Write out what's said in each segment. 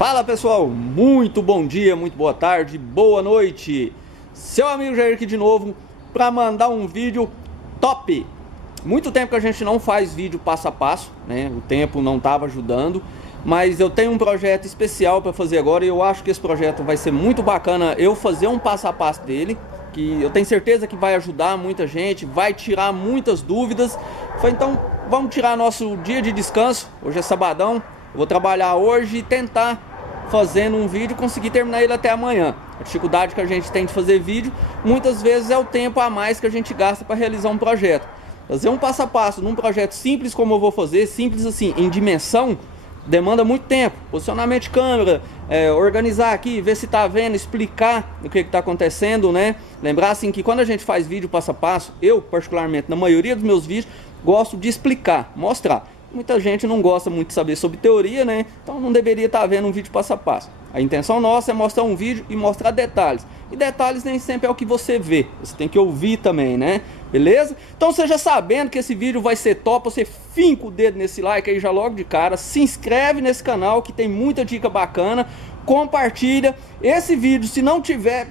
Fala pessoal, muito bom dia, muito boa tarde, boa noite. Seu amigo Jair aqui de novo para mandar um vídeo top. Muito tempo que a gente não faz vídeo passo a passo, né? O tempo não estava ajudando, mas eu tenho um projeto especial para fazer agora e eu acho que esse projeto vai ser muito bacana eu fazer um passo a passo dele, que eu tenho certeza que vai ajudar muita gente, vai tirar muitas dúvidas. Então vamos tirar nosso dia de descanso. Hoje é sabadão, eu vou trabalhar hoje e tentar fazendo um vídeo conseguir terminar ele até amanhã. A dificuldade que a gente tem de fazer vídeo muitas vezes é o tempo a mais que a gente gasta para realizar um projeto. Fazer um passo a passo num projeto simples como eu vou fazer, simples assim, em dimensão, demanda muito tempo. Posicionamento de câmera, organizar aqui, ver se tá vendo, explicar o que está acontecendo, né? Lembrar assim que quando a gente faz vídeo passo a passo, eu particularmente, na maioria dos meus vídeos, gosto de explicar, mostrar. Muita gente não gosta muito de saber sobre teoria, né? Então não deveria estar vendo um vídeo passo a passo. A intenção nossa é mostrar um vídeo e mostrar detalhes. E detalhes nem sempre é o que você vê. Você tem que ouvir também, né? Beleza? Então seja sabendo que esse vídeo vai ser top. Você finca o dedo nesse like aí já logo de cara. Se inscreve nesse canal que tem muita dica bacana. Compartilha. Esse vídeo, se não tiver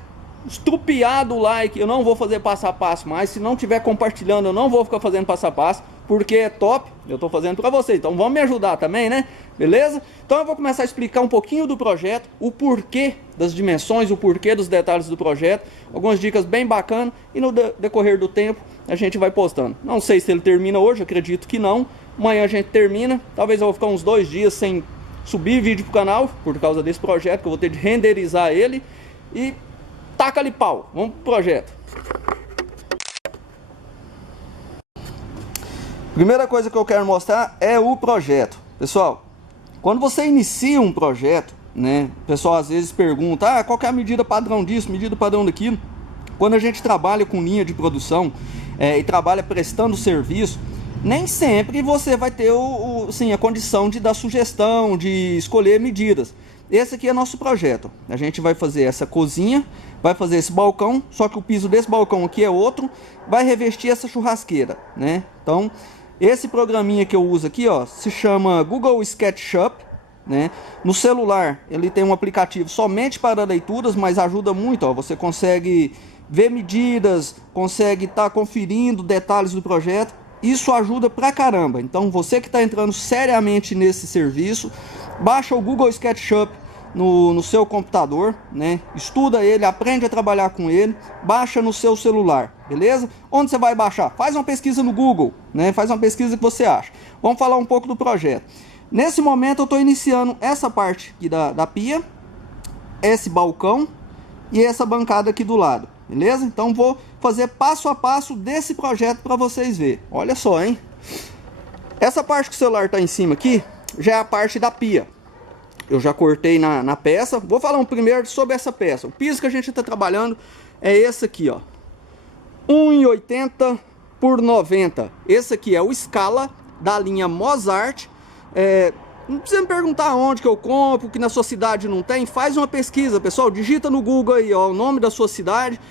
estrupiado o like, eu não vou fazer passo a passo mais. Se não tiver compartilhando, eu não vou ficar fazendo passo a passo, porque é top, eu tô fazendo para vocês. Então vamos me ajudar também, né? Beleza? Então eu vou começar a explicar um pouquinho do projeto, o porquê das dimensões, o porquê dos detalhes do projeto, algumas dicas bem bacanas, e no decorrer do tempo a gente vai postando. Não sei se ele termina hoje, acredito que não. Amanhã a gente termina, talvez eu vou ficar uns 2 dias sem subir vídeo pro canal, por causa desse projeto, que eu vou ter de renderizar ele. E taca-lhe pau, vamos pro projeto. Primeira coisa que eu quero mostrar é o projeto. Pessoal, quando você inicia um projeto, né, o pessoal às vezes pergunta, qual que é a medida padrão disso, medida padrão daquilo. Quando a gente trabalha com linha de produção e trabalha prestando serviço, nem sempre você vai ter a condição de dar sugestão, de escolher medidas. Esse aqui é nosso projeto. A gente vai fazer essa cozinha, vai fazer esse balcão, só que o piso desse balcão aqui é outro, vai revestir essa churrasqueira, né? Então, esse programinha que eu uso aqui, ó, se chama Google SketchUp, né? No celular, ele tem um aplicativo somente para leituras, mas ajuda muito, ó. Você consegue ver medidas, consegue estar conferindo detalhes do projeto. Isso ajuda pra caramba. Então, você que está entrando seriamente nesse serviço, baixa o Google SketchUp no seu computador, né? Estuda ele, aprende a trabalhar com ele, baixa no seu celular, beleza? Onde você vai baixar? Faz uma pesquisa no Google, né? Faz uma pesquisa que você acha. Vamos falar um pouco do projeto. Nesse momento eu estou iniciando essa parte aqui da pia, esse balcão e essa bancada aqui do lado, beleza? Então vou fazer passo a passo desse projeto para vocês verem. Olha só, hein? Essa parte que o celular está em cima aqui já é a parte da pia. Eu já cortei na peça. Vou falar primeiro sobre essa peça. O piso que a gente está trabalhando é esse aqui, ó. 1,80 por 90. Esse aqui é o Scala da linha Mozart. Não precisa me perguntar onde que eu compro, que na sua cidade não tem. Faz uma pesquisa, pessoal. Digita no Google aí, ó, o nome da sua cidade.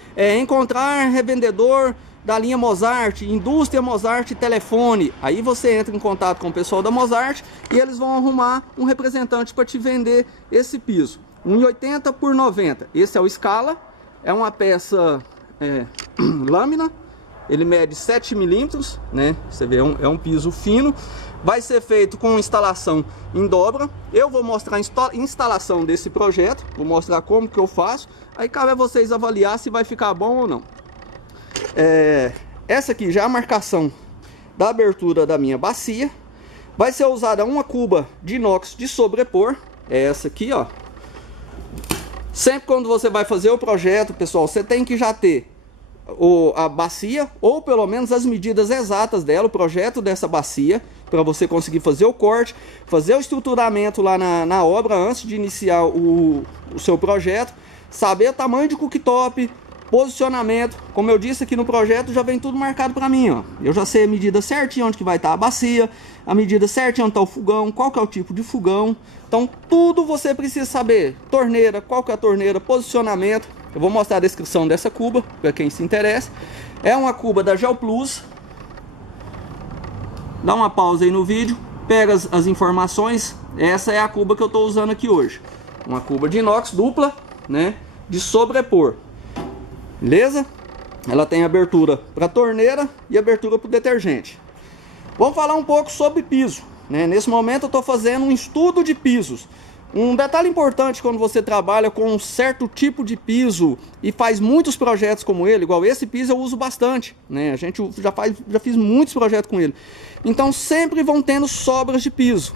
Encontrar revendedor da linha Mozart, indústria Mozart, telefone. Aí você entra em contato com o pessoal da Mozart e eles vão arrumar um representante para te vender esse piso. 1,80 por 90. Esse é o Scala. É uma peça lâmina. Ele mede 7 milímetros, né? Você vê, é um piso fino. Vai ser feito com instalação em dobra. Eu vou mostrar a instalação desse projeto. Vou mostrar como que eu faço. Aí cabe a vocês avaliar se vai ficar bom ou não. Essa aqui já é a marcação da abertura da minha bacia. Vai ser usada uma cuba de inox de sobrepor. É essa aqui, ó. Sempre quando você vai fazer o projeto, pessoal, você tem que já ter a bacia, ou pelo menos as medidas exatas dela, o projeto dessa bacia, para você conseguir fazer o corte, fazer o estruturamento lá na obra antes de iniciar o seu projeto, saber o tamanho de cooktop, posicionamento. Como eu disse aqui no projeto, já vem tudo marcado para mim, ó. Eu já sei a medida certinha onde que vai estar a bacia, a medida certinha onde está o fogão, qual que é o tipo de fogão. Então tudo você precisa saber. Torneira, qual que é a torneira, posicionamento. Eu vou mostrar a descrição dessa cuba para quem se interessa. É uma cuba da Geoplus. Dá uma pausa aí no vídeo, pega as informações. Essa é a cuba que eu estou usando aqui hoje. uma cuba de inox dupla, né, de sobrepor. Beleza? Ela tem abertura para torneira e abertura para o detergente. Vamos falar um pouco sobre piso, né? Nesse momento eu estou fazendo um estudo de pisos. Um detalhe importante quando você trabalha com um certo tipo de piso e faz muitos projetos como ele, igual esse piso eu uso bastante, né? A gente já fiz muitos projetos com ele. Então sempre vão tendo sobras de piso.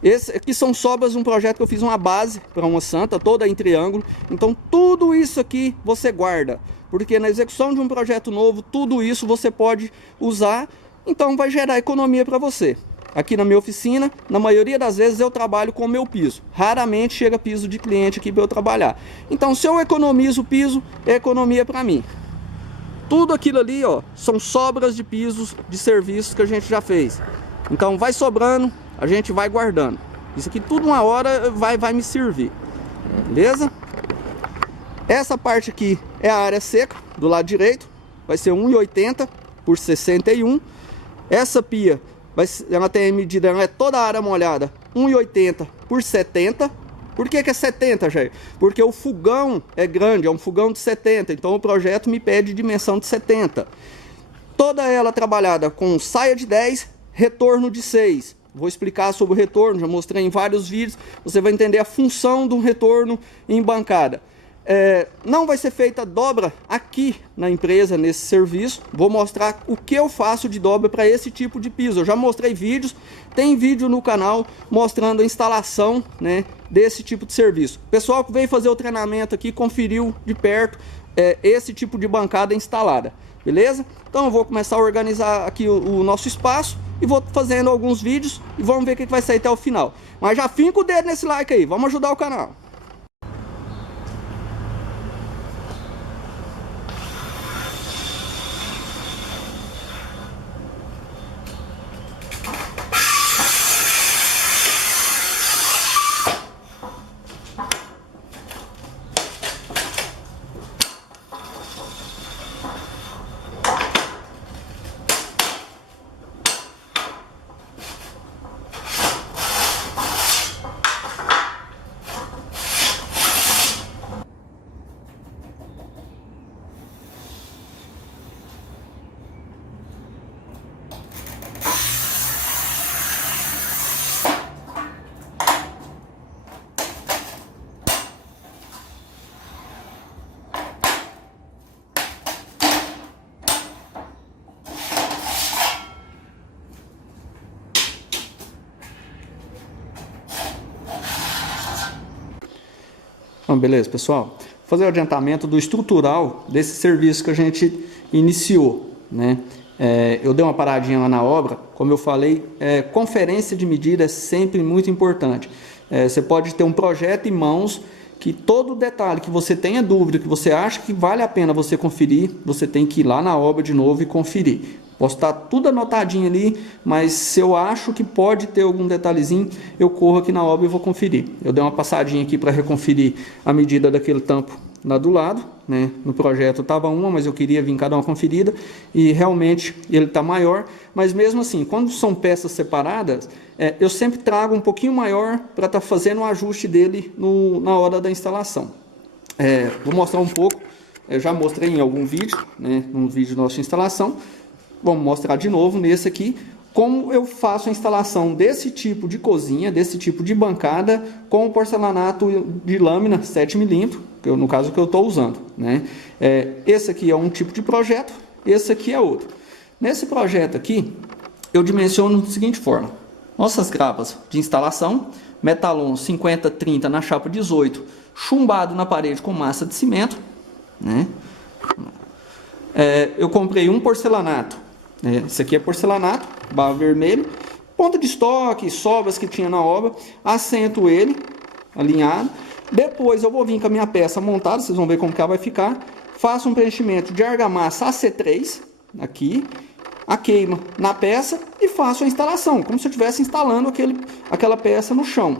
Esse aqui são sobras de um projeto que eu fiz uma base para uma santa, toda em triângulo. Então tudo isso aqui você guarda, porque na execução de um projeto novo, tudo isso você pode usar, então vai gerar economia para você. Aqui na minha oficina, na maioria das vezes eu trabalho com o meu piso. Raramente chega piso de cliente aqui para eu trabalhar. Então se eu economizo o piso, é economia para mim. Tudo aquilo ali, ó, são sobras de pisos de serviços que a gente já fez. Então vai sobrando, a gente vai guardando. Isso aqui tudo uma hora vai me servir. Beleza? Essa parte aqui é a área seca, do lado direito. Vai ser 1,80 por 61. Essa pia, ela tem a medida, ela é toda a área molhada, 1,80 por 70. Por que é 70, Jair? Porque o fogão é grande, é um fogão de 70. Então o projeto me pede dimensão de 70. Toda ela trabalhada com saia de 10, retorno de 6. Vou explicar sobre o retorno, já mostrei em vários vídeos. Você vai entender a função do retorno em bancada. Não vai ser feita dobra aqui na empresa, nesse serviço. Vou mostrar o que eu faço de dobra para esse tipo de piso. Eu já mostrei vídeos, tem vídeo no canal mostrando a instalação, né, desse tipo de serviço. O pessoal que veio fazer o treinamento aqui conferiu de perto esse tipo de bancada instalada. Beleza? Então eu vou começar a organizar aqui o nosso espaço e vou fazendo alguns vídeos e vamos ver o que vai sair até o final. Mas já finca o dedo nesse like aí, vamos ajudar o canal. Então, beleza, pessoal? Vou fazer o adiantamento do estrutural desse serviço que a gente iniciou, né? Eu dei uma paradinha lá na obra, como eu falei, conferência de medida é sempre muito importante. Você pode ter um projeto em mãos que todo detalhe que você tenha dúvida, que você acha que vale a pena você conferir, você tem que ir lá na obra de novo e conferir. Posso estar tudo anotadinho ali, mas se eu acho que pode ter algum detalhezinho, eu corro aqui na obra e vou conferir. Eu dei uma passadinha aqui para reconferir a medida daquele tampo lá do lado, né? No projeto estava uma, mas eu queria vir cá dar uma conferida e realmente ele está maior. Mas mesmo assim, quando são peças separadas, eu sempre trago um pouquinho maior para estar fazendo o ajuste dele na hora da instalação. Vou mostrar um pouco, eu já mostrei em algum vídeo, né? Um vídeo da nossa instalação. Vamos mostrar de novo nesse aqui como eu faço a instalação desse tipo de cozinha, desse tipo de bancada com porcelanato de lâmina 7mm, que no caso que eu estou usando, né? Esse aqui é um tipo de projeto, esse aqui é outro. Nesse projeto aqui, eu dimensiono da seguinte forma: nossas grapas de instalação, metalon 50-30 na chapa 18, chumbado na parede com massa de cimento, né? Eu comprei um porcelanato. Esse aqui é porcelanato, barro vermelho, ponto de estoque, sobras que tinha na obra, assento ele, alinhado. Depois eu vou vir com a minha peça montada, vocês vão ver como que ela vai ficar. Faço um preenchimento de argamassa AC3, aqui, a queima na peça e faço a instalação, como se eu estivesse instalando aquela peça no chão.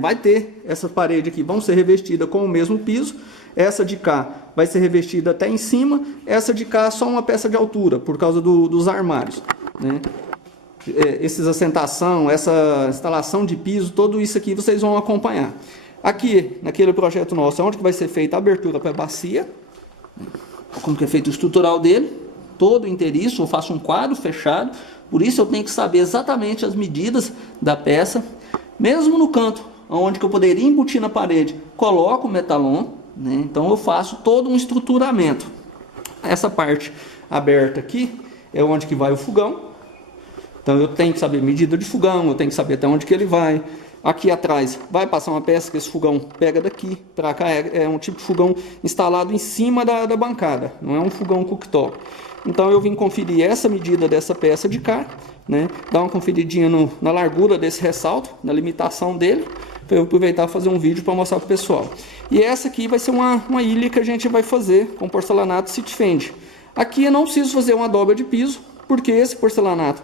Vai ter essa parede aqui, vão ser revestidas com o mesmo piso. Essa de cá vai ser revestida até em cima, essa de cá só uma peça de altura, por causa dos armários, né? Essas assentação, essa instalação de piso, tudo isso aqui vocês vão acompanhar. Aqui, naquele projeto nosso, onde que vai ser feita a abertura para a bacia, como que é feito o estrutural dele, todo inteiriço, eu faço um quadro fechado, por isso eu tenho que saber exatamente as medidas da peça. Mesmo no canto, onde que eu poderia embutir na parede, coloco o metalon, né? Então eu faço todo um estruturamento. Essa parte aberta aqui é onde que vai o fogão. Então eu tenho que saber medida de fogão, eu tenho que saber até onde que ele vai. Aqui atrás vai passar uma peça que esse fogão pega daqui para cá, é um tipo de fogão instalado em cima da bancada, não é um fogão cooktop. Então eu vim conferir essa medida dessa peça de cá, né? Dar uma conferidinha na largura desse ressalto, na limitação dele, para eu aproveitar e fazer um vídeo para mostrar para o pessoal. E essa aqui vai ser uma ilha que a gente vai fazer com porcelanato City Fend. Aqui eu não preciso fazer uma dobra de piso, porque esse porcelanato,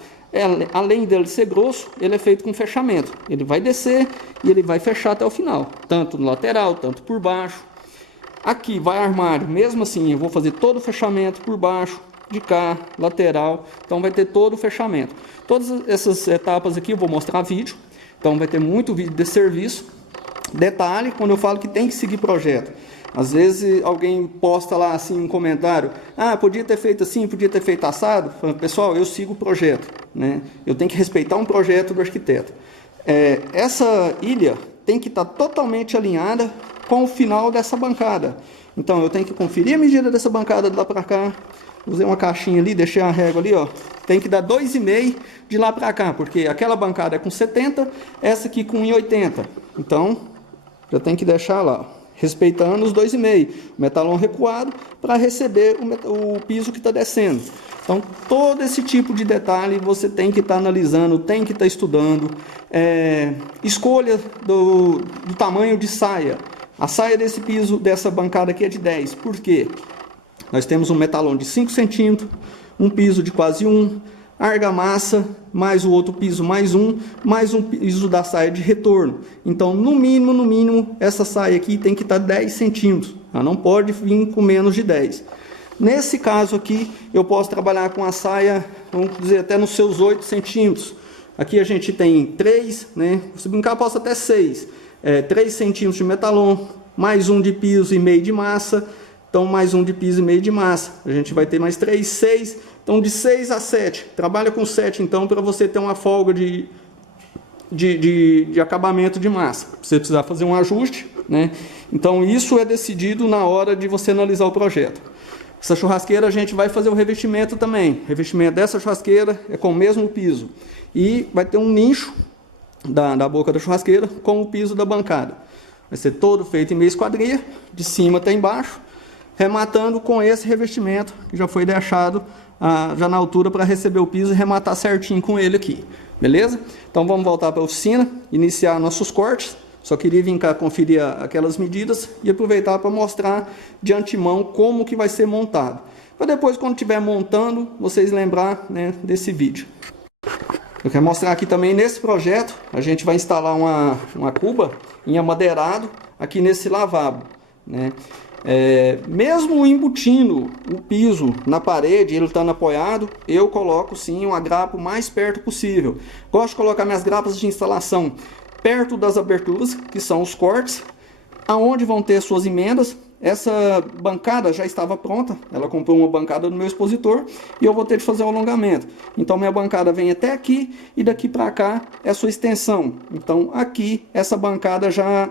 além dele ser grosso, ele é feito com fechamento. Ele vai descer e ele vai fechar até o final, tanto no lateral, tanto por baixo. Aqui vai armário, mesmo assim eu vou fazer todo o fechamento por baixo, de cá, lateral, então vai ter todo o fechamento. Todas essas etapas aqui eu vou mostrar vídeo, então vai ter muito vídeo de serviço. Detalhe, quando eu falo que tem que seguir projeto, às vezes alguém posta lá assim um comentário, ah, podia ter feito assim, podia ter feito assado. Pessoal, eu sigo o projeto, né? Eu tenho que respeitar um projeto do arquiteto. Essa ilha tem que estar totalmente alinhada com o final dessa bancada. Então eu tenho que conferir a medida dessa bancada de lá para cá. Usei uma caixinha ali, deixei a régua ali, ó. Tem que dar 2,5 de lá para cá, porque aquela bancada é com 70, essa aqui com 1,80. Então, já tem que deixar lá, respeitando os 2,5. O metalon recuado para receber o piso que está descendo. Então, todo esse tipo de detalhe você tem que estar analisando, tem que estar estudando. Escolha do tamanho de saia. A saia desse piso, dessa bancada aqui é de 10. Por quê? Nós temos um metalon de 5 centímetros, um piso de quase 1, argamassa, mais o outro piso mais um piso da saia de retorno. Então, no mínimo, essa saia aqui tem que estar 10 centímetros. Ela não pode vir com menos de 10. Nesse caso aqui, eu posso trabalhar com a saia, vamos dizer, até nos seus 8 centímetros. Aqui a gente tem 3, né? Se brincar, posso até 6. 3 centímetros de metalon, mais um de piso e meio de massa. Então, mais um de piso e meio de massa. A gente vai ter mais 3, 6. Então, de 6 a 7. Trabalha com 7, então, para você ter uma folga de acabamento de massa. Você precisar fazer um ajuste, né? Então, isso é decidido na hora de você analisar o projeto. Essa churrasqueira, a gente vai fazer o revestimento também. O revestimento dessa churrasqueira é com o mesmo piso. E vai ter um nicho da boca da churrasqueira com o piso da bancada. Vai ser todo feito em meia esquadria, de cima até embaixo, rematando com esse revestimento que já foi deixado já na altura para receber o piso e rematar certinho com ele aqui, beleza? Então vamos voltar para a oficina, iniciar nossos cortes. Só queria vir cá conferir aquelas medidas e aproveitar para mostrar de antemão como que vai ser montado, para depois, quando estiver montando, vocês lembrar, né, desse vídeo. Eu quero mostrar aqui também, nesse projeto, a gente vai instalar uma cuba em amadeirado aqui nesse lavabo, né? Mesmo embutindo o piso na parede, ele estando apoiado, eu coloco sim um agrapo mais perto possível. Gosto de colocar minhas grapas de instalação perto das aberturas, que são os cortes, aonde vão ter suas emendas. Essa bancada já estava pronta, ela comprou uma bancada do meu expositor e eu vou ter de fazer um alongamento. Então minha bancada vem até aqui e daqui para cá é a sua extensão. Então aqui essa bancada já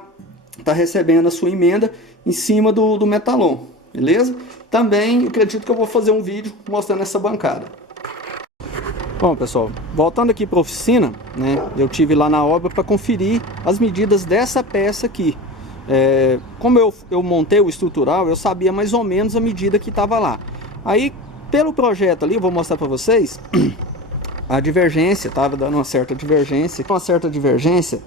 está recebendo a sua emenda em cima do metalon, beleza? Também acredito que eu vou fazer um vídeo mostrando essa bancada. Bom, pessoal, voltando aqui para a oficina, né, eu tive lá na obra para conferir as medidas dessa peça aqui. Como eu montei o estrutural, eu sabia mais ou menos a medida que estava lá. Aí, pelo projeto ali, eu vou mostrar para vocês a divergência, estava dando uma certa divergência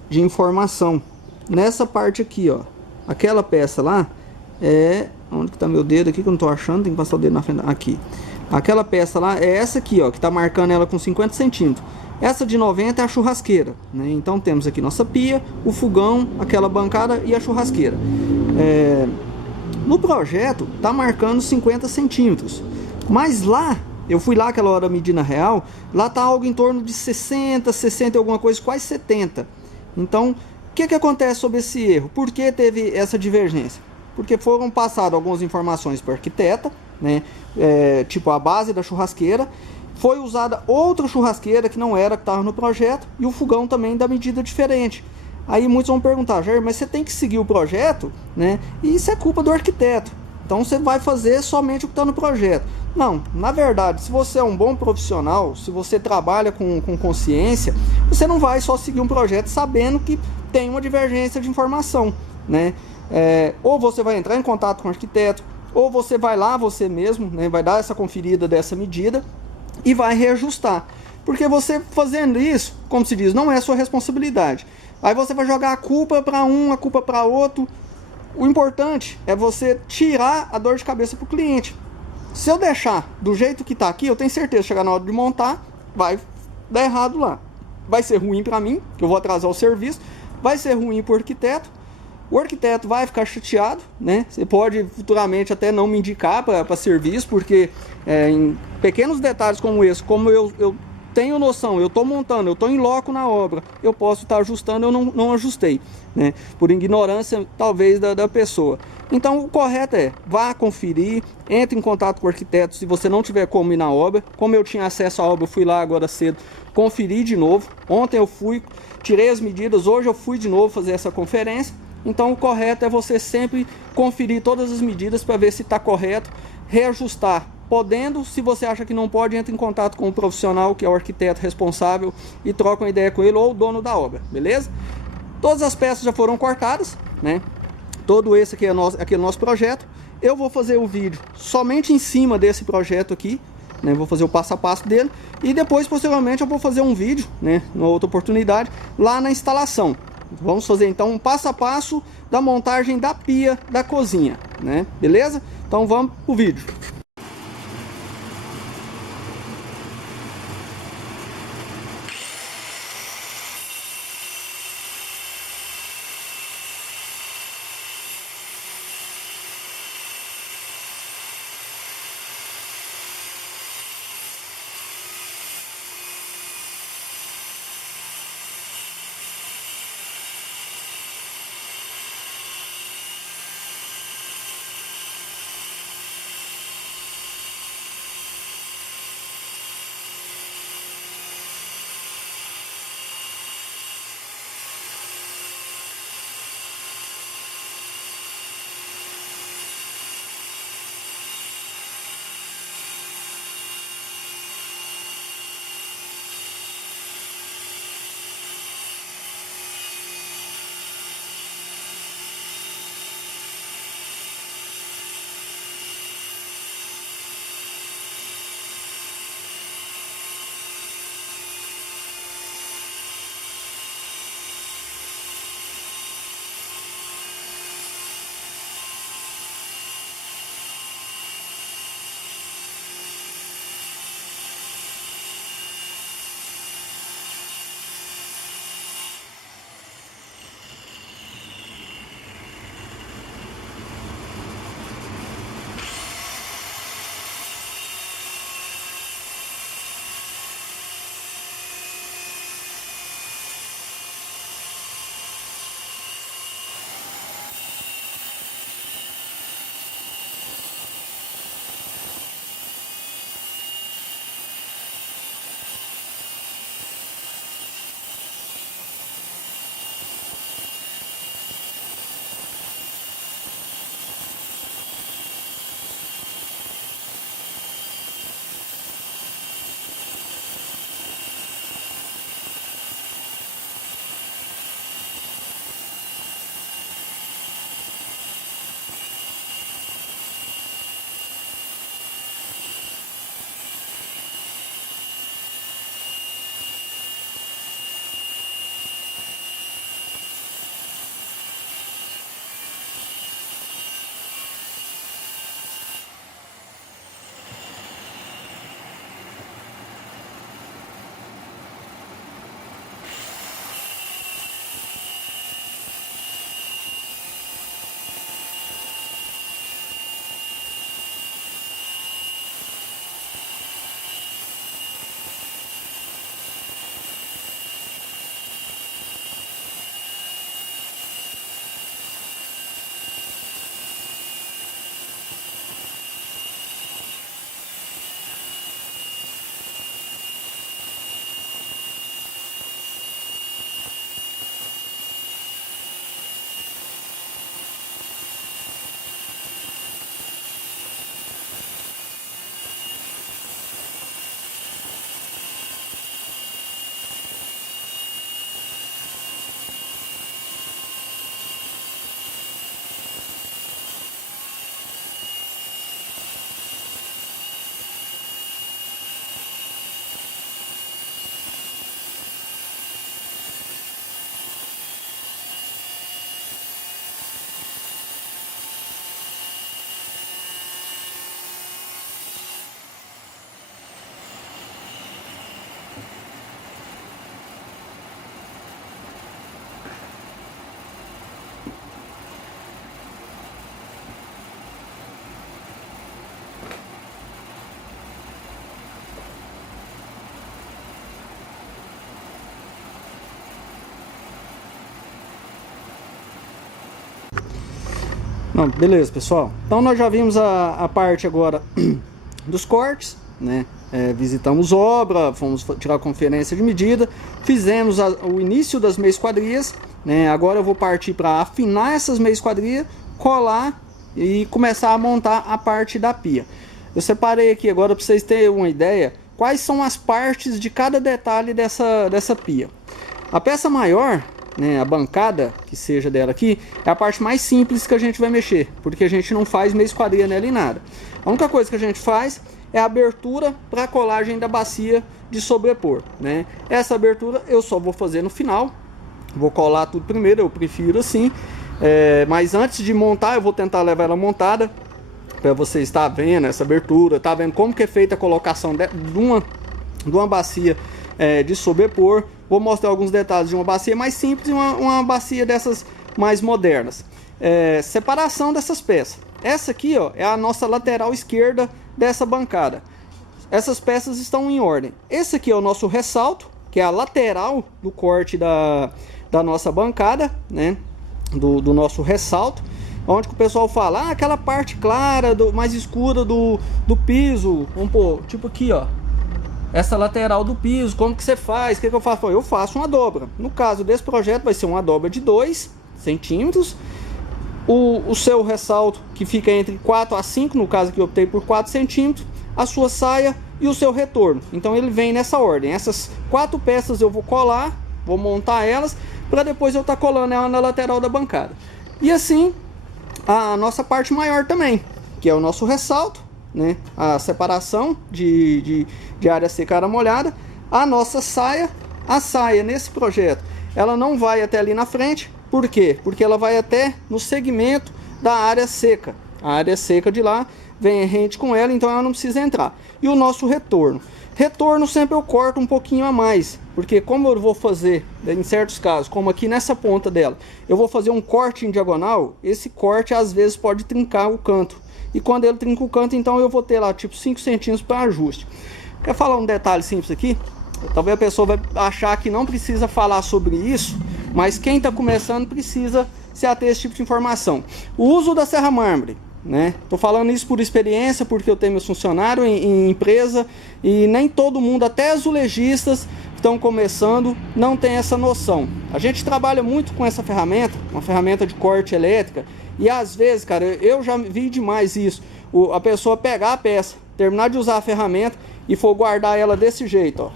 de informação. Nessa parte aqui, ó, aquela peça lá, onde que tá meu dedo aqui que eu não tô achando, tem que passar o dedo na frente, aqui. Aquela peça lá é essa aqui, ó, que tá marcando ela com 50 centímetros. Essa de 90 é a churrasqueira, né? Então temos aqui nossa pia, o fogão, aquela bancada e a churrasqueira. No projeto tá marcando 50 centímetros, mas lá, eu fui lá aquela hora medindo real, lá tá algo em torno de 60 e alguma coisa, quase 70. Então que acontece sobre esse erro? Por que teve essa divergência? Porque foram passadas algumas informações para o arquiteta, né? Tipo a base da churrasqueira, foi usada outra churrasqueira que não era que estava no projeto e o fogão também da medida diferente. Aí muitos vão perguntar, Jair, mas você tem que seguir o projeto, né? E isso é culpa do arquiteto. Então você vai fazer somente o que está no projeto. Não, na verdade, se você é um bom profissional, se você trabalha com consciência, você não vai só seguir um projeto sabendo que tem uma divergência de informação, né? Ou você vai entrar em contato com o arquiteto, ou você vai lá você mesmo, né? Vai dar essa conferida dessa medida e vai reajustar. Porque você fazendo isso, como se diz, não é sua responsabilidade. Aí você vai jogar a culpa para um, a culpa para outro. O importante é você tirar a dor de cabeça para o cliente. Se eu deixar do jeito que está aqui, eu tenho certeza que chegar na hora de montar, vai dar errado lá. Vai ser ruim para mim, que eu vou atrasar o serviço. Vai ser ruim para o arquiteto. O arquiteto vai ficar chateado, né? Você pode futuramente até não me indicar para serviço, porque em pequenos detalhes como esse, como eu tenho noção, eu estou montando, eu estou em loco na obra, eu posso estar ajustando, eu não ajustei, né? Por ignorância, talvez, da pessoa. Então, o correto é, vá conferir, entre em contato com o arquiteto se você não tiver como ir na obra. Como eu tinha acesso à obra, eu fui lá agora cedo, conferi de novo. Ontem eu fui, tirei as medidas, hoje eu fui de novo fazer essa conferência. Então, o correto é você sempre conferir todas as medidas para ver se está correto, reajustar. Podendo, se você acha que não pode, entre em contato com o profissional, que é o arquiteto responsável, e troca uma ideia com ele ou o dono da obra, beleza? Todas as peças já foram cortadas, né? Todo esse aqui é aquele nosso projeto. Eu vou fazer o vídeo somente em cima desse projeto aqui, né? Vou fazer o passo a passo dele e depois, posteriormente, eu vou fazer um vídeo, né? Numa outra oportunidade, lá na instalação. Vamos fazer então um passo a passo da montagem da pia da cozinha, né? Beleza? Então vamos pro vídeo. Não, beleza, pessoal. Então nós já vimos a parte agora dos cortes, né? Visitamos obra, fomos tirar conferência de medida, fizemos o início das meia esquadrias, né? Agora eu vou partir para afinar essas meia esquadrias, colar e começar a montar a parte da pia. Eu separei aqui agora para vocês terem uma ideia quais são as partes de cada detalhe dessa pia. A peça maior, né, a bancada que seja dela aqui, é a parte mais simples que a gente vai mexer, porque a gente não faz meia esquadria nela e nada. A única coisa que a gente faz é a abertura para a colagem da bacia de sobrepor, né? Essa abertura eu só vou fazer no final, vou colar tudo primeiro, eu prefiro assim, mas antes de montar eu vou tentar levar ela montada para você estar vendo essa abertura, tá vendo como que é feita a colocação de uma bacia de sobrepor. Vou mostrar alguns detalhes de uma bacia mais simples e uma bacia dessas mais modernas. Separação dessas peças. Essa aqui, ó, é a nossa lateral esquerda dessa bancada. Essas peças estão em ordem. Esse aqui é o nosso ressalto, que é a lateral do corte da nossa bancada, né? Do nosso ressalto. Onde que o pessoal fala, aquela parte clara, mais escura do piso. Vamos pôr, tipo aqui, ó. Essa lateral do piso, como que você faz? O que eu faço? Eu faço uma dobra. No caso desse projeto vai ser uma dobra de 2 centímetros. O seu ressalto, que fica entre 4 a 5, no caso que eu optei por 4 centímetros. A sua saia e o seu retorno. Então ele vem nessa ordem. Essas 4 peças eu vou colar, vou montar elas, para depois eu estar colando ela na lateral da bancada. E assim, a nossa parte maior também, que é o nosso ressalto, né? A separação de área seca e área molhada. A nossa saia, a saia nesse projeto, ela não vai até ali na frente. Por quê? Porque ela vai até no segmento da área seca. A área seca de lá vem rente com ela, então ela não precisa entrar. E o nosso retorno. Retorno sempre eu corto um pouquinho a mais, porque como eu vou fazer, em certos casos, como aqui nessa ponta dela, eu vou fazer um corte em diagonal, esse corte às vezes pode trincar o canto. E quando ele trinca o canto, então eu vou ter lá tipo 5 centímetros para ajuste. Quer falar um detalhe simples aqui? Talvez a pessoa vai achar que não precisa falar sobre isso, mas quem está começando precisa se ater a esse tipo de informação. O uso da serra mármore, né? Tô falando isso por experiência, porque eu tenho meus funcionários em empresa e nem todo mundo, até azulejistas que estão começando, não tem essa noção. A gente trabalha muito com essa ferramenta, uma ferramenta de corte elétrica, e às vezes, cara, eu já vi demais isso. A pessoa pegar a peça, terminar de usar a ferramenta e for guardar ela desse jeito, ó.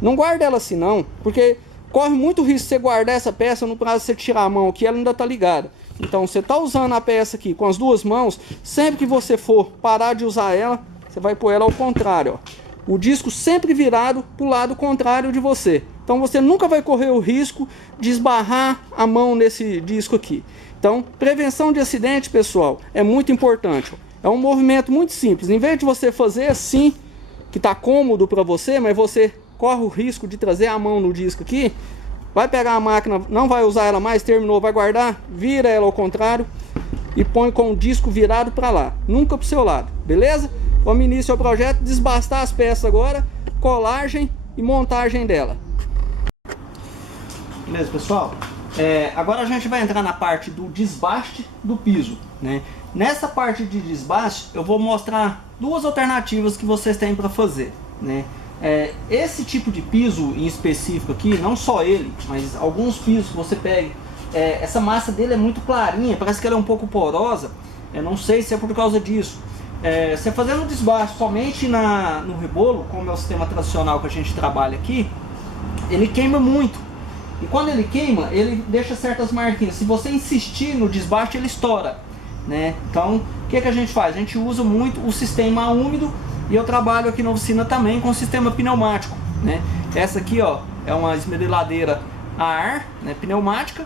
Não guarda ela assim não, porque corre muito risco de você guardar essa peça no prazo de você tirar a mão aqui, ela ainda tá ligada. Então você tá usando a peça aqui com as duas mãos, sempre que você for parar de usar ela, você vai pôr ela ao contrário, ó. O disco sempre virado para o lado contrário de você. Então você nunca vai correr o risco de esbarrar a mão nesse disco aqui. Então, prevenção de acidente, pessoal, é muito importante. É um movimento muito simples. Em vez de você fazer assim, que está cômodo para você, mas você corre o risco de trazer a mão no disco aqui, vai pegar a máquina, não vai usar ela mais, terminou, vai guardar, vira ela ao contrário e põe com o disco virado para lá, nunca para o seu lado, beleza? Vamos iniciar o projeto, desbastar as peças agora, colagem e montagem dela. Beleza, pessoal? Agora a gente vai entrar na parte do desbaste do piso, né? Nessa parte de desbaste eu vou mostrar duas alternativas que vocês têm para fazer, né? Esse tipo de piso em específico aqui, não só ele, mas alguns pisos que você pega, essa massa dele é muito clarinha, parece que ela é um pouco porosa. Eu não sei se é por causa disso. Você fazendo o desbaste somente no rebolo, como é o sistema tradicional que a gente trabalha aqui, ele queima muito. E quando ele queima, ele deixa certas marquinhas. Se você insistir no desbaste, ele estoura, né? Então, o que a gente faz? A gente usa muito o sistema úmido. E eu trabalho aqui na oficina também com sistema pneumático, né? Essa aqui, ó, é uma esmeriladeira a ar, né, pneumática,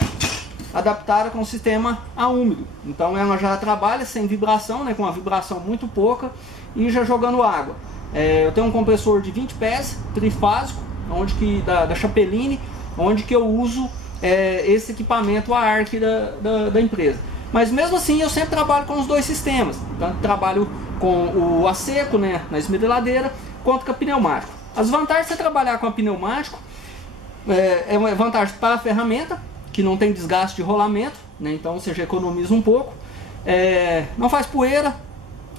adaptada com o sistema a úmido. Então ela já trabalha sem vibração, né, com uma vibração muito pouca e já jogando água. Eu tenho um compressor de 20 pés, trifásico, da Chapeline, onde que eu uso esse equipamento a ar aqui da empresa. Mas mesmo assim eu sempre trabalho com os dois sistemas. Então trabalho com o a seco, né, na esmeriladeira, quanto com a pneumático. As vantagens de você trabalhar com a pneumático é uma vantagem para a ferramenta, que não tem desgaste de rolamento, né, então você já economiza um pouco. não faz poeira,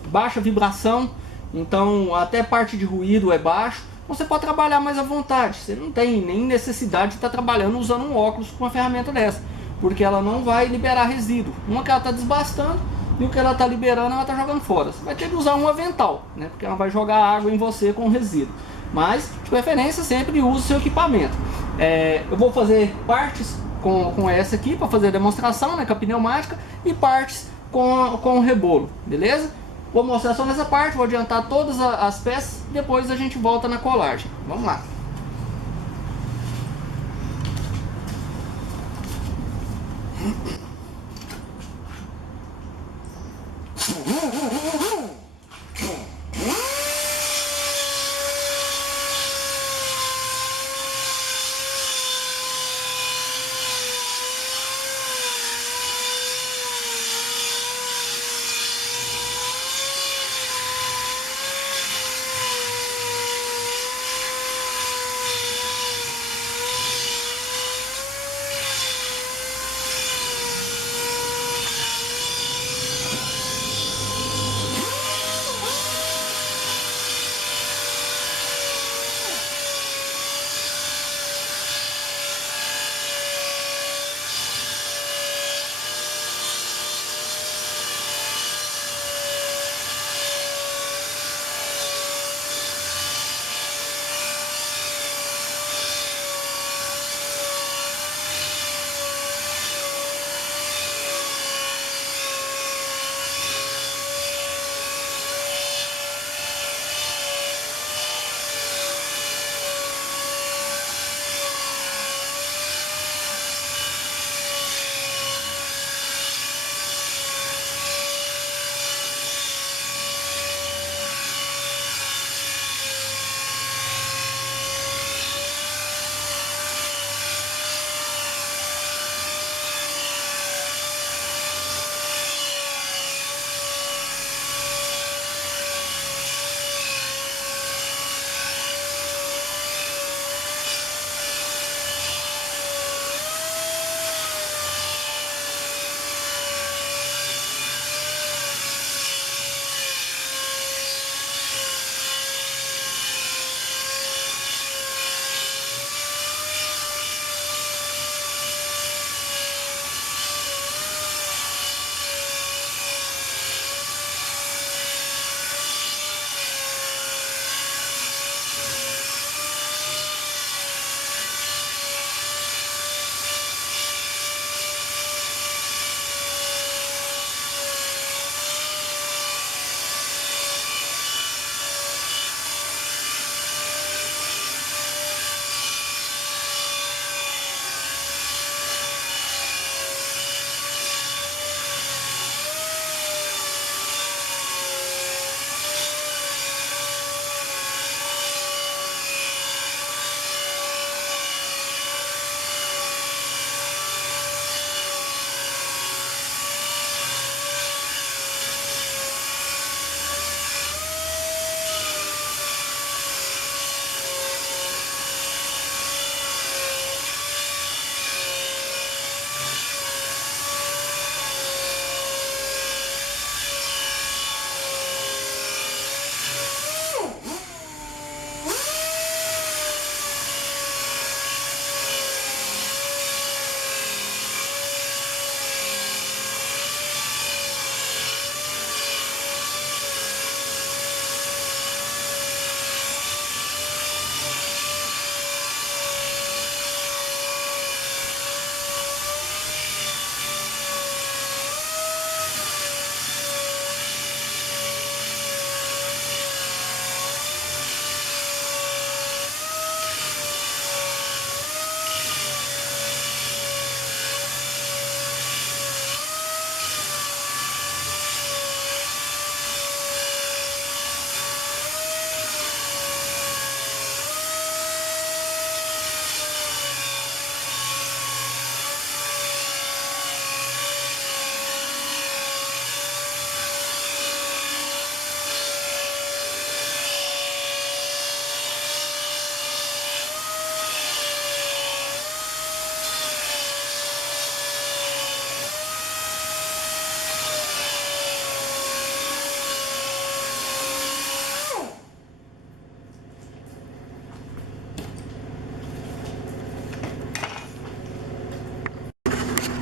baixa vibração, então até parte de ruído é baixo. Então você pode trabalhar mais à vontade, você não tem nem necessidade de estar trabalhando usando um óculos com uma ferramenta dessa, porque ela não vai liberar resíduo. Uma que ela está desbastando e o que ela está liberando ela está jogando fora. Você vai ter que usar um avental, né? Porque ela vai jogar água em você com resíduo. Mas, de preferência, sempre use o seu equipamento. Eu vou fazer partes com essa aqui para fazer a demonstração, né, com a pneumática, e partes com o rebolo, beleza? Vou mostrar só nessa parte, vou adiantar todas as peças, depois a gente volta na colagem. Vamos lá.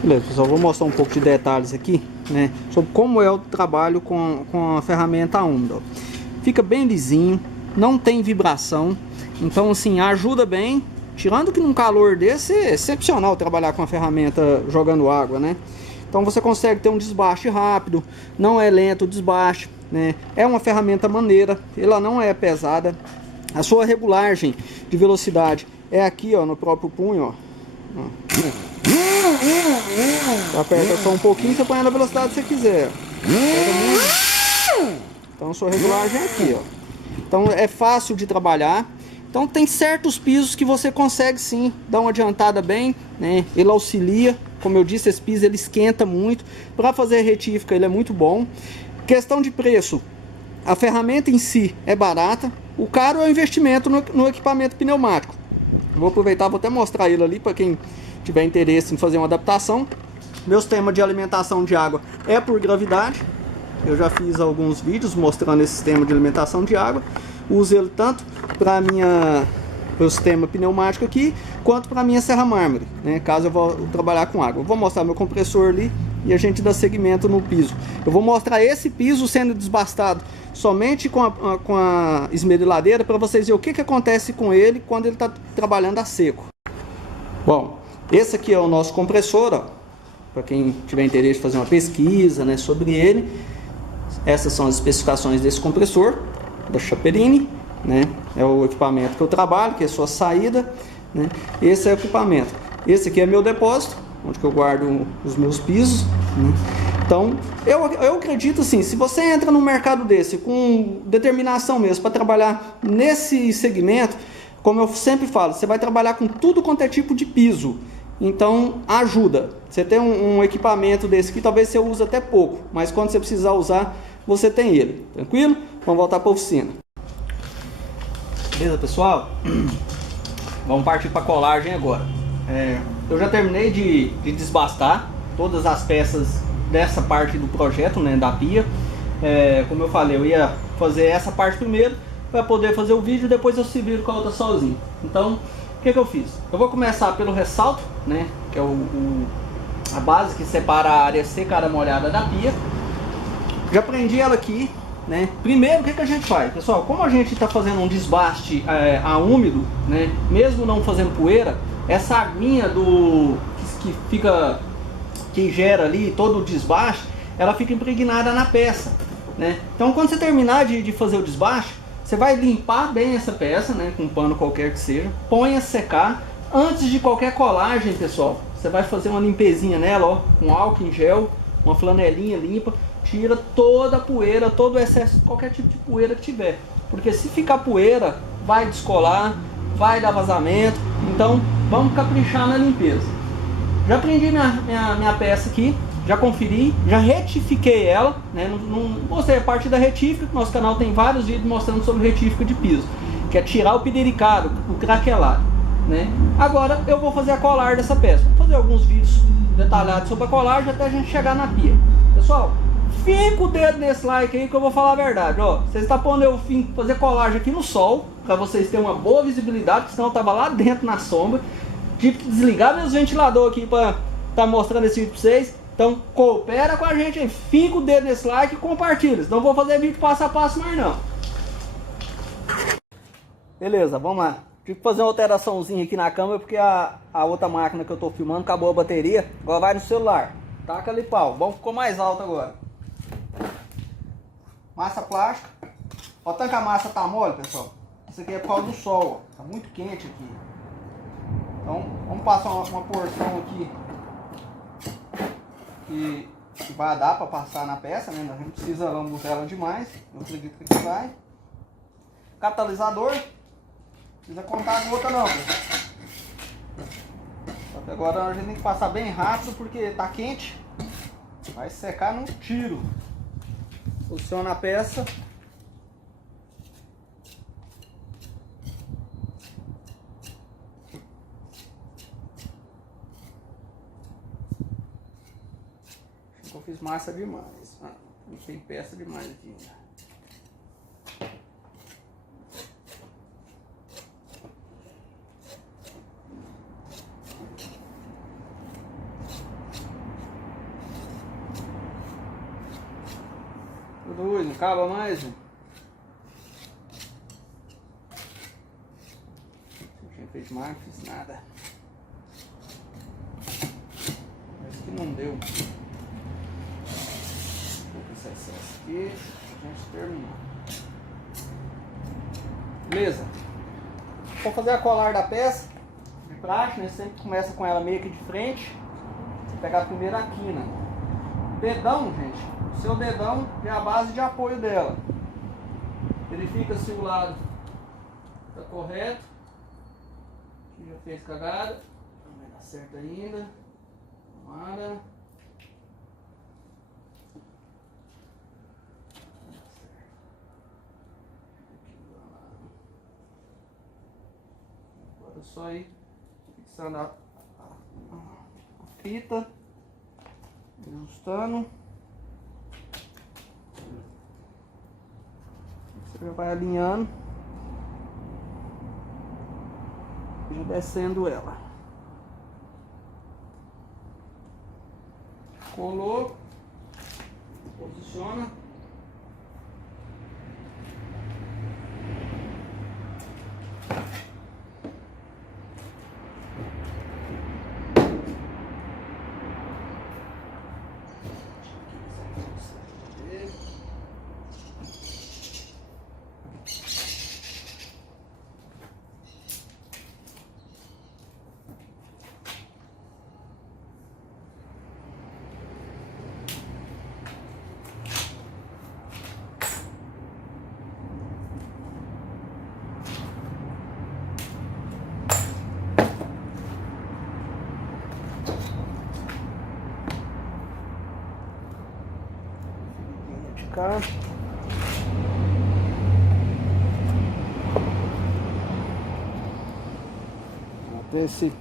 Beleza, pessoal, vou mostrar um pouco de detalhes aqui, né, sobre como é o trabalho com a ferramenta úmida. Fica bem lisinho, não tem vibração, então assim, ajuda bem. Tirando que num calor desse é excepcional trabalhar com a ferramenta jogando água, né? Então você consegue ter um desbaste rápido, não é lento o desbaste, né? É uma ferramenta maneira, ela não é pesada. A sua regulagem de velocidade é aqui, ó, no próprio punho, ó. Você aperta só um pouquinho, você põe na velocidade que você quiser. Então a sua regulagem é aqui, ó. Então é fácil de trabalhar. Então tem certos pisos que você consegue sim dar uma adiantada bem, né? Ele auxilia, como eu disse, esse piso ele esquenta muito. Para fazer retífica ele é muito bom. Questão de preço, a ferramenta em si é barata. O caro é o investimento no equipamento pneumático. Vou aproveitar, vou até mostrar ele ali para quem tiver interesse em fazer uma adaptação. Meu sistema de alimentação de água é por gravidade. Eu já fiz alguns vídeos mostrando esse sistema de alimentação de água. Uso ele tanto para o sistema pneumático aqui, quanto para a minha serra mármore, né? Caso eu vou trabalhar com água. Eu vou mostrar meu compressor ali e a gente dá segmento no piso. Eu vou mostrar esse piso sendo desbastado somente com a esmeriladeira, para vocês verem o que acontece com ele quando ele está trabalhando a seco. Bom, esse aqui é o nosso compressor, ó, para quem tiver interesse em fazer uma pesquisa, né, sobre ele. Essas são as especificações desse compressor da Chaperini, né? É o equipamento que eu trabalho, que é a sua saída, né? Esse é o equipamento. Esse aqui é meu depósito, onde que eu guardo os meus pisos, né? Então, eu acredito assim, se você entra num mercado desse com determinação mesmo para trabalhar nesse segmento, como eu sempre falo, você vai trabalhar com tudo quanto é tipo de piso. Então, ajuda. Você tem um equipamento desse aqui, talvez você use até pouco, mas quando você precisar usar, você tem ele. Tranquilo? Vamos voltar para a oficina. Beleza, pessoal? Vamos partir para a colagem agora. Eu já terminei de desbastar todas as peças dessa parte do projeto, né, da pia. Como eu falei, eu ia fazer essa parte primeiro para poder fazer o vídeo, depois eu se viro com a outra sozinho. Então, o que eu fiz? Eu vou começar pelo ressalto, né, que é a base que separa a área seca, a área molhada da pia. Já prendi ela aqui, né? Primeiro, o que a gente faz? Pessoal, como a gente está fazendo um desbaste a úmido, né, mesmo não fazendo poeira, essa aguinha que gera ali todo o desbaste, ela fica impregnada na peça, né? Então, quando você terminar de fazer o desbaste, você vai limpar bem essa peça, né, com um pano qualquer que seja, põe a secar. Antes de qualquer colagem, pessoal, você vai fazer uma limpezinha nela, ó, com álcool em gel, uma flanelinha limpa. Tira toda a poeira, todo o excesso, qualquer tipo de poeira que tiver. Porque se ficar poeira, vai descolar, vai dar vazamento. Então, vamos caprichar na limpeza. Já prendi minha peça aqui, já conferi, já retifiquei ela, né? Não mostrei a parte da retífica, nosso canal tem vários vídeos mostrando sobre retífica de piso, que é tirar o pidericado, o craquelado, né? Agora eu vou fazer a colar dessa peça. Vou fazer alguns vídeos detalhados sobre a colagem até a gente chegar na pia. Pessoal, fica o dedo nesse like aí que eu vou falar a verdade, ó. Vocês estão pondo eu fazer colagem aqui no sol, para vocês terem uma boa visibilidade, senão eu tava lá dentro na sombra. Tive que desligar meus ventiladores aqui para estar mostrando esse vídeo para vocês. Então coopera com a gente aí, fica o dedo nesse like e compartilha. Não vou fazer vídeo passo a passo mais não. Beleza, vamos lá. Tive que fazer uma alteraçãozinha aqui na câmera porque a outra máquina que eu tô filmando acabou a bateria. Agora vai no celular. Taca ali pau. Bom, ficou mais alto agora. Massa plástica. Ó, tanto que a massa tá mole, pessoal. Isso aqui é por causa do sol, ó. Tá muito quente aqui. Então, vamos passar uma porção aqui que vai dar para passar na peça, né? A gente precisa lambuzar ela demais. Eu acredito que aqui vai. Catalisador. Não precisa contar a gota não, pessoal. Até agora a gente tem que passar bem rápido porque tá quente. Vai secar num tiro. Posiciona a peça. Eu fiz massa demais. Tem peça demais aqui. Doido, não acaba mais, velho. Não tinha feito mais, não fiz nada. Parece que não deu. Vou esse excesso aqui pra gente terminar. Beleza? Vou fazer a colar da peça de praxe, né? Sempre começa com ela meio que de frente. Vou pegar primeiro a quina. O dedão, gente, o seu dedão é a base de apoio dela. Verifica se o lado está correto. Aqui já fez cagada. Não vai dar certo ainda. Tomara. Agora é só ir fixando a fita, ajustando. Você já vai alinhando e já descendo ela. Colou, posiciona. Cá. Até esse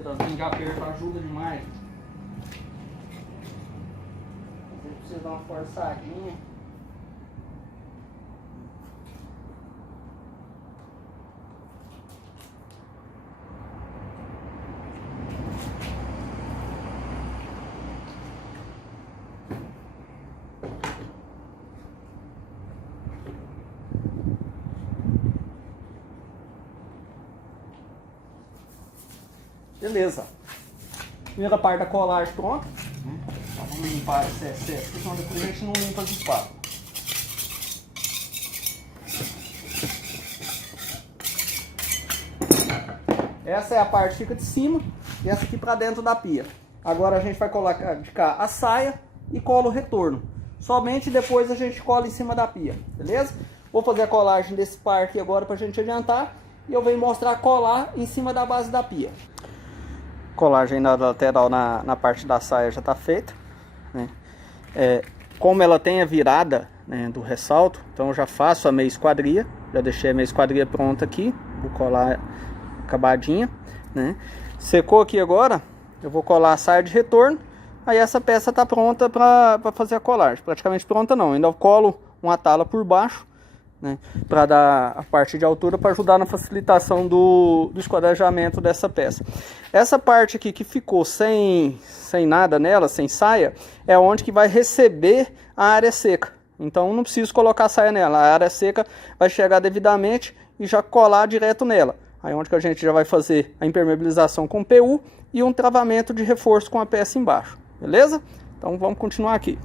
grauzinho de aperto ajuda demais. Você precisa dar uma forçadinha. Beleza. Primeira parte da colagem pronta. Então, vamos limpar esse excesso, porque senão depois a gente não limpa as espátulas. Essa é a parte que fica de cima e essa aqui para dentro da pia. Agora a gente vai colocar de cá a saia e cola o retorno. Somente depois a gente cola em cima da pia, beleza? Vou fazer a colagem desse par aqui agora para a gente adiantar. E eu venho mostrar colar em cima da base da pia. Colagem na lateral na parte da saia já está feita, né? Como ela tem a virada, né, do ressalto, então eu já faço a meia esquadria. Já deixei a meia esquadria pronta aqui. Vou colar acabadinha, né? Secou aqui agora, eu vou colar a saia de retorno. Aí essa peça está pronta para fazer a colagem. Praticamente pronta não, ainda colo uma tala por baixo, né, para dar a parte de altura, para ajudar na facilitação do esquadrejamento dessa peça. Essa parte aqui que ficou sem nada nela, sem saia, é onde que vai receber a área seca. Então não preciso colocar a saia nela, a área seca vai chegar devidamente e já colar direto nela. Aí onde que a gente já vai fazer a impermeabilização com PU e um travamento de reforço com a peça embaixo, beleza? Então vamos continuar aqui.